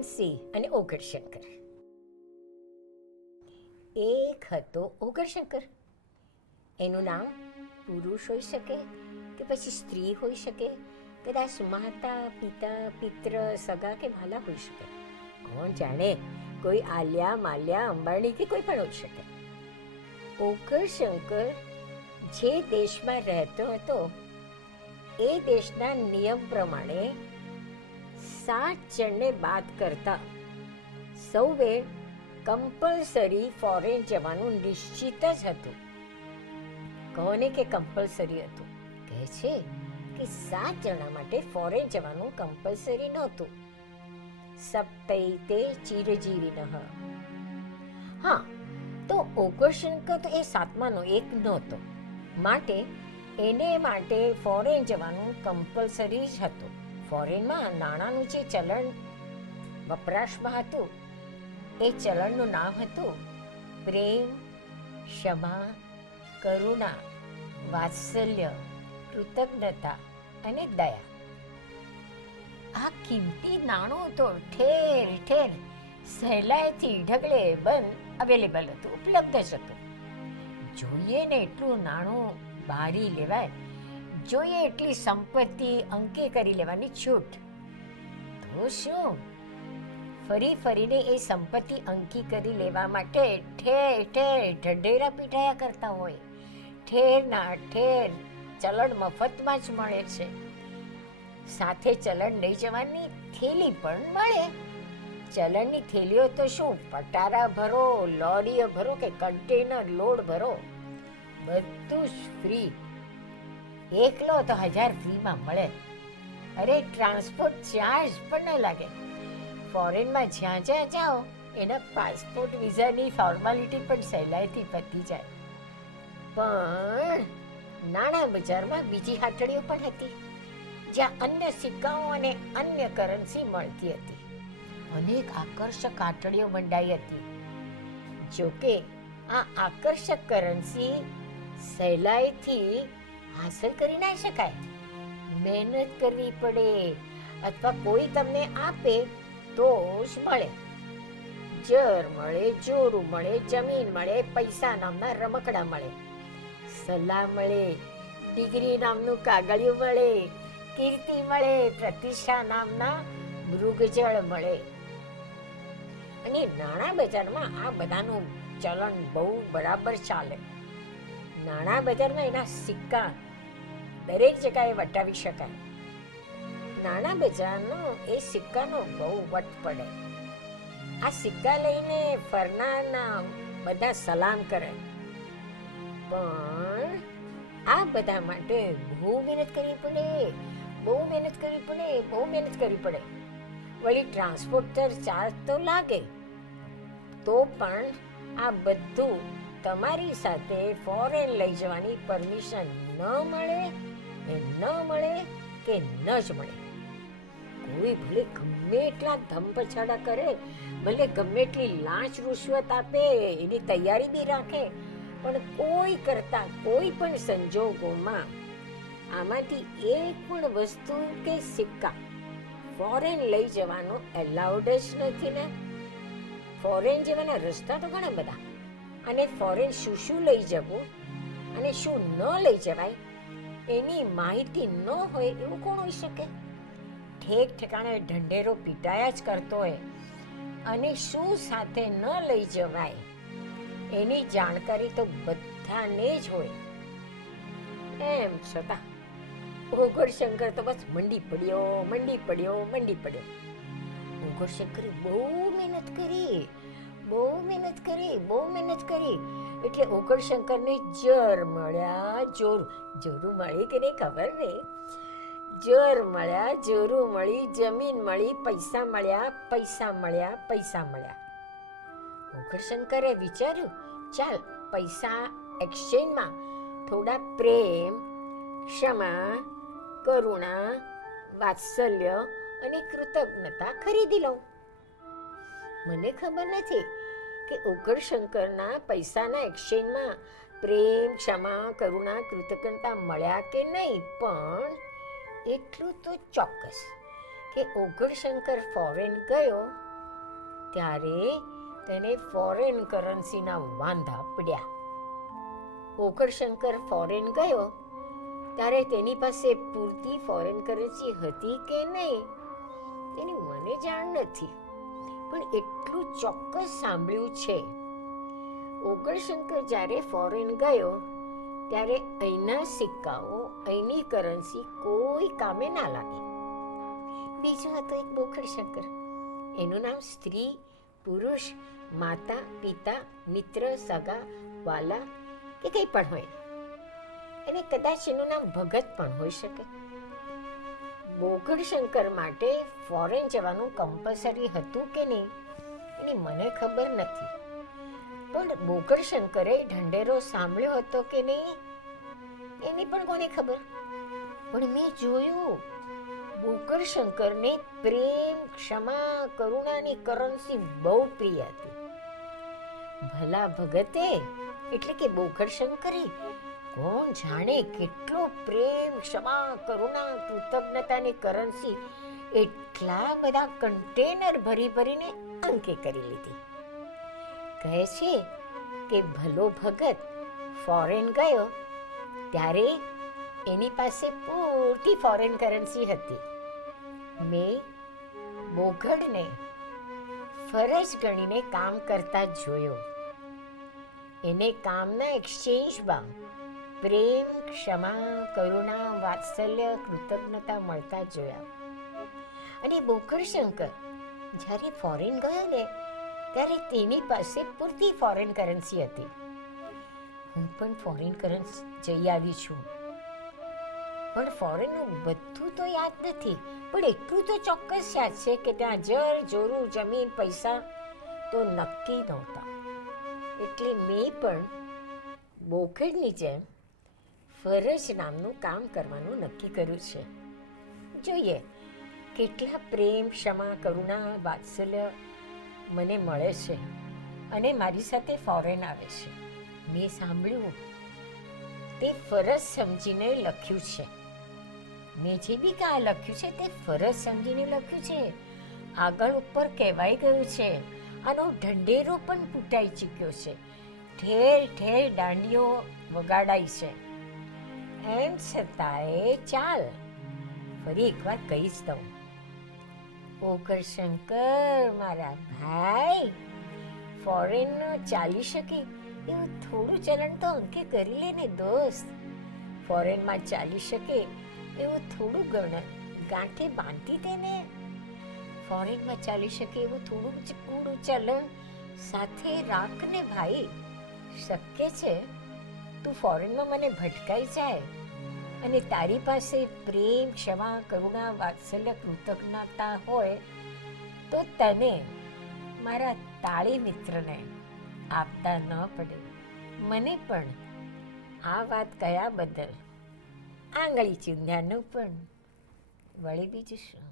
Currency અને ઓગરશંકર. એક હતો ઓગરશંકર. એનું નામ પુરુષ હોઈ શકે કે પછી સ્ત્રી હોઈ શકે, કદાચ માતા પિતા પિત્ર સગા કે ભાલા હોઈ શકે. કોણ જાણે, કોઈ આલિયા માલ્યા અંબાણી કે કોઈ પણ હોઈ શકે. ઓગરશંકર જે દેશમાં રહેતો હતો એ દેશના નિયમ પ્રમાણે 7 જણને બાદ કરતા સૌએ કમ્પલસરી ફોરેન જવાનું નિશ્ચિત જ હતું. કોને કે કમ્પલસરી હતું? કહે છે કે 7 જણા માટે ફોરેન જવાનું કમ્પલસરી નહોતું. સપ્તૈતે ચિરજીવિનઃ. હા, તો ઓગરશંકર તો એ 7માનો એક નહોતો, માટે એને માટે ફોરેન જવાનું કમ્પલસરી જ હતું. ફોરેનમાં નાણાંનું જે ચલણ વપરાશમાં હતું એ ચલણનું નામ હતું પ્રેમ, ક્ષમા, કરુણા, વાત્સલ્ય, કૃતજ્ઞતા અને દયા. આ કિંમતી નાણું તો ઠેર ઠેર સહેલાઈથી ઢગલે બંધ અવેલેબલ હતું, ઉપલબ્ધ જ હતું. જોઈએ ને એટલું નાણું બારી લેવાય, જોઈએ એટલી સંપત્તિ અંકે કરી લેવાની છૂટ. તો શું ફરી ફરીને એ સંપત્તિ અંકી કરી લેવા માટે ઠેર ઠેર ઢંઢેરા પીટાયા કરતા હોય. ઠેરના ઠેર ચલણ મફતમાં જ મળે છે. સાથે ચલણ લઈ જવાની થેલી પણ મળે. ચલણની થેલીઓ તો શું પટારા ભરો, લોરીઓ ભરો કે કન્ટેનર લોડ ભરો, બધું જ ફ્રી. એકલો તો 1000 ફ્રીમાં મળે. અરે ટ્રાન્સપોર્ટ ચાર્જ પણ ન લાગે. ફોરેનમાં જ્યાં જ્યાં જાઓ એના પાસપોર્ટ વિઝાની ફોર્માલિટી પણ સહેલાઈથી પતી જાય. પણ નાણાં બજારમાં બીજી હાટડીઓ પણ હતી, જ્યાં અન્ય સિક્કાઓ અને અન્ય કરન્સી મળતી હતી. અનેક આકર્ષક હાટડીઓ મંડાઈ હતી. જોકે આ આકર્ષક કરન્સી સહેલાઈથી હાંસલ કરી ના શકાય. મહેનત કરવી પડે, અથવા કોઈ તમને આપે તો જ મળે. જર મળે, જોરું મળે, જમીન મળે, પૈસા નામના રમકડા મળે, સલાહ મળે, ડિગ્રી નામનું કાગળિયું મળે, કીર્તિ મળે, પ્રતિષ્ઠા નામના મૃગજળ મળે. અને નાણાં બજારમાં આ બધાનું ચલણ બહુ બરાબર ચાલે. નાણાં બજારમાં એના સિક્કા દરેક જગ્યાએ વટાવી શકાય. નાણાં બજારનો એ સિક્કાનો બહુ વટ પડે. આ સિક્કા લઈને ફરનારના બધા સલામ કરે. પણ આ બધા માટે બહુ મહેનત કરવી પડે, બહુ મહેનત કરવી પડે, બહુ મહેનત કરવી પડે. વળી ટ્રાન્સપોર્ટર ચાર્જ તો લાગે. તો પણ આ બધું તમારી સાથે ફોરેન લઈ જવાની પરમિશન ન મળે કે ન જ મળે. કોઈ ભલે ગમે એટલા ધમપછાડા કરે, ભલે ગમે એટલી લાંચ રૂશ્વત આપે, એની તૈયારી બી રાખે, પણ કોઈ કરતા કોઈ પણ સંજોગોમાં આમાંથી એક પણ વસ્તુ કે સિક્કા ફોરેન લઈ જવાનો એલાઉડ જ નથી ને. ફોરેન જવાના રસ્તા તો ઘણા બધા, અને ફોરેન શું લઈ જવું અને શું ન લઈ જવાય એની માહિતી ન હોય એવું કોણ હોઈ શકે? ઠેક ઠેકાણે ઢંઢેરો પીટાયા જ કરતો હોય અને શું સાથે ન લઈ જવાય એની જાણકારી તો બધાને જ હોય. એમ છતાં ઓગરશંકર તો બસ મંડી પડ્યો. ઓગરશંકરે બહુ મહેનત કરી. એટલે ઓગરશંકરને જર મળ્યા, જોરું મળી કે નહીં ખબર નહીં. જર મળ્યા, જોરું મળી, જમીન મળી, પૈસા મળ્યા. ઓગરશંકરે વિચાર્યું, ચાલ પૈસા એક્સચેન્જમાં થોડા પ્રેમ, ક્ષમા, કરુણા, વાત્સલ્ય અને કૃતજ્ઞતા ખરીદી લઉં. મને ખબર નથી કે ઓગરશંકરના પૈસાના એક્સચેન્જમાં પ્રેમ, ક્ષમા, કરુણા, કૃતજ્ઞતા મળ્યા કે નહીં, પણ એટલું તો ચોક્કસ કે ઓગરશંકર ફોરેન ગયો ત્યારે તેને ફોરેન કરન્સીના વાંધા પડ્યા. ઓકળશંકર ફોરેન ગયો ત્યારે તેની પાસે પૂરતી ફોરેન કરન્સી હતી કે નહીં તેની મને જાણ નથી, પણ એટલું ચોક્કસ સાંભળ્યું છે, ઓગળશંકર જ્યારે ફોરેન ગયો ત્યારે અહીંના સિક્કાઓ, અહીંની કરન્સી કોઈ કામે ના લાગી. બીજો હતો એક બોખડશંકર. એનું નામ સ્ત્રી, પુરુષ, માતા, પિતા, મિત્ર, સગા, વાલા કે કંઈ પણ હોય, અને કદાચ એનું નામ ભગત પણ હોઈ શકે. બોખડશંકર માટે ફોરેન જવાનું કમ્પલસરી હતું કે નહીં એની મને ખબર નથી, પણ બોખડશંકરે ઢંઢેરો સાંભળ્યો હતો કે નહીં એની પણ કોને ખબર. પણ મેં જોયું બોખડશંકરને પ્રેમ, ક્ષમા, કરુણાની કરન્સી બહુ પ્રિય હતી. ભલા ભગતે એટલે કે બોખડશંકરે કોણ જાણે કેટલો પ્રેમ, ક્ષમા, કરુણા, કૃતજ્ઞતાની કરન્સી એટલા બધા કન્ટેનર ભરી ભરીને અંકે કરી લીધી. કહે છે કે ભલો ભગત ફોરેન ગયો ત્યારે એની પાસે પૂરતી ફોરેન કરન્સી હતી. મેં બોઘડને ફરજ ગણીને કામ કરતા જોયો. એને કામના એક્સચેન્જમાં પ્રેમ, ક્ષમા, કરુણા, વાત્સલ્ય, કૃતજ્ઞતા મળતા જોયા. અને બોખડશંકર જ્યારે ફોરેન ગયો ને ત્યારે તેની પાસે પૂરતી ફોરેન કરન્સી હતી. હું પણ ફોરેન કરન્સી જઈ આવી છું, પણ ફોરેનનું બધું તો યાદ નથી, પણ એટલું તો ચોક્કસ યાદ છે કે ત્યાં જર જોરું, જમીન, પૈસા તો નક્કી નહોતા. એટલે મેં પણ બોખડની જેમ ફરજ નામનું કામ કરવાનું નક્કી કર્યું છે. જોઈએ કેટલા પ્રેમ, ક્ષમા, કરુણા, વાત્સલ્ય મને મળે છે અને મારી સાથે ફોરેન આવે છે. મેં સાંભળ્યું તે ફરજ સમજીને લખ્યું છે. મેં જે બી કાંઈ લખ્યું છે તે ફરજ સમજીને લખ્યું છે. આગળ ઉપર કહેવાઈ ગયું છે. આનો ઢંઢેરો પણ ફૂટાઈ ચૂક્યો છે. ઠેર ઠેર દાંડીઓ વગાડાઈ છે. એમ છતાંય ચાલ ફરી એકવાર કહી જ દઉં. ઓગળશંકર મારા ભાઈ, ફોરેન ચાલી શકે એવું થોડું ચલણ તો અંકે કરી લે ને દોસ્ત. ફોરેનમાં ચાલી શકે એવું થોડું ગાંઠે બાંધી દે ને. ફોરેનમાં ચાલી શકે એવું થોડું કૂડું ચલણ સાથે રાખ ને ભાઈ. શક્ય છે તું ફોરેનમાં મને ભટકાઈ જાય અને તારી પાસે પ્રેમ, ક્ષમા, કરુણા, વાત્સલ્ય, કૃતજ્ઞતા હોય તો તને મારા તાળી મિત્રને આપતા ન પડે. મને પણ આ વાત કયા બદલ આંગળી ચૂંધ્યાનું પણ વળી બીજું શું.